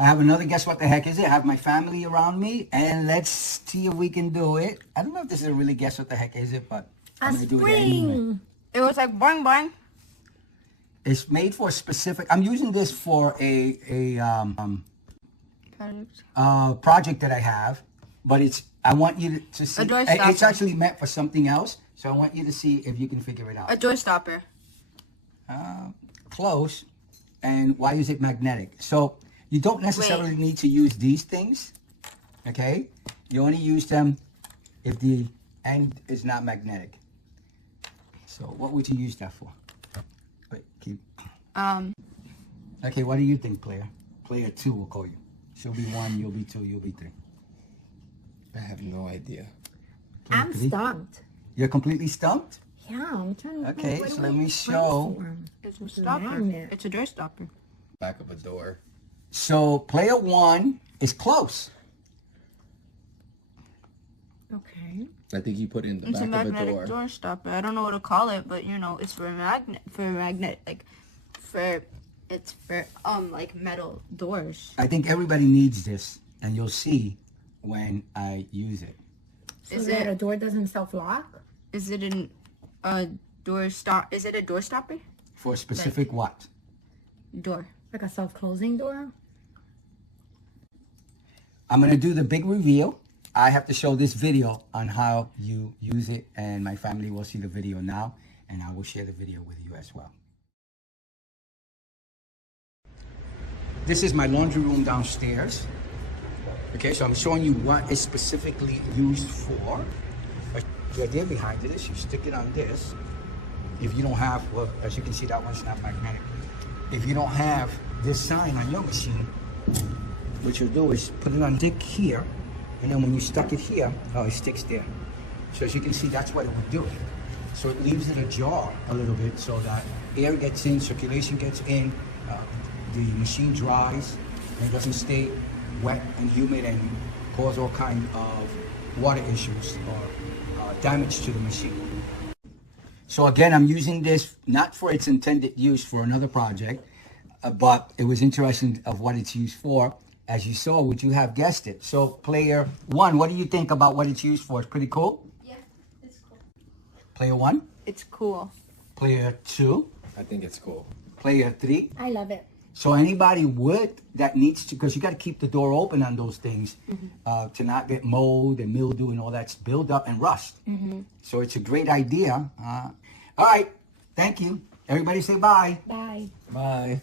I have another Guess What the Heck Is It? I have my family around me, and let's see if we can do it. I don't know if this is a really Guess What the Heck Is It, but I'm going to do it anyway. It was like boing boing. It's made for a specific... I'm using this for a project that I have, but I want you to see... It's actually meant for something else, so I want you to see if you can figure it out. A door stopper. Close. And why is it magnetic? So you don't necessarily need to use these things, okay? You only use them if the end is not magnetic. So what would you use that for? Wait, keep. Okay, what do you think, player? Player 2 will call you. She'll be 1, you'll be 2, you'll be 3. I have no idea. I'm stumped. You're completely stumped? Yeah, I'm trying to Okay, so let me show. It's a stopper. It's a door stopper. Back of a door. So player 1 is close. Okay. I think you put it in the It's back a of a magnetic door. door stopper. I don't know what to call it, but you know, it's for like metal doors. I think everybody needs this, and you'll see when I use it. So that a door doesn't self-lock? Is it a door stop? Is it a door stopper? For a specific what? Door. Like a self-closing door? I'm going to do the big reveal. I have to show this video on how you use it, and my family will see the video now, and I will share the video with you as well. This is my laundry room downstairs. Okay, so I'm showing you what it's specifically used for. The idea behind it is you stick it on this. If you don't have, well, as you can see, that one's not magnetic. If you don't have this sign on your machine, what you'll do is put it on stick here, and then when you stuck it here, it sticks there. So as you can see, that's what it would do. So it leaves it ajar a little bit so that air gets in, circulation gets in, the machine dries, and it doesn't stay wet and humid and cause all kind of water issues or damage to the machine. So again, I'm using this not for its intended use for another project, but it was interesting of what it's used for. As you saw, would you have guessed it? So player 1, what do you think about what it's used for? It's pretty cool? Yeah, it's cool. Player 1? It's cool. Player 2? I think it's cool. Player 3? I love it. So anybody that needs to, because you got to keep the door open on those things to not get mold and mildew and all that's build up and rust. So it's a great idea. All right. Thank you. Everybody say bye. Bye. Bye.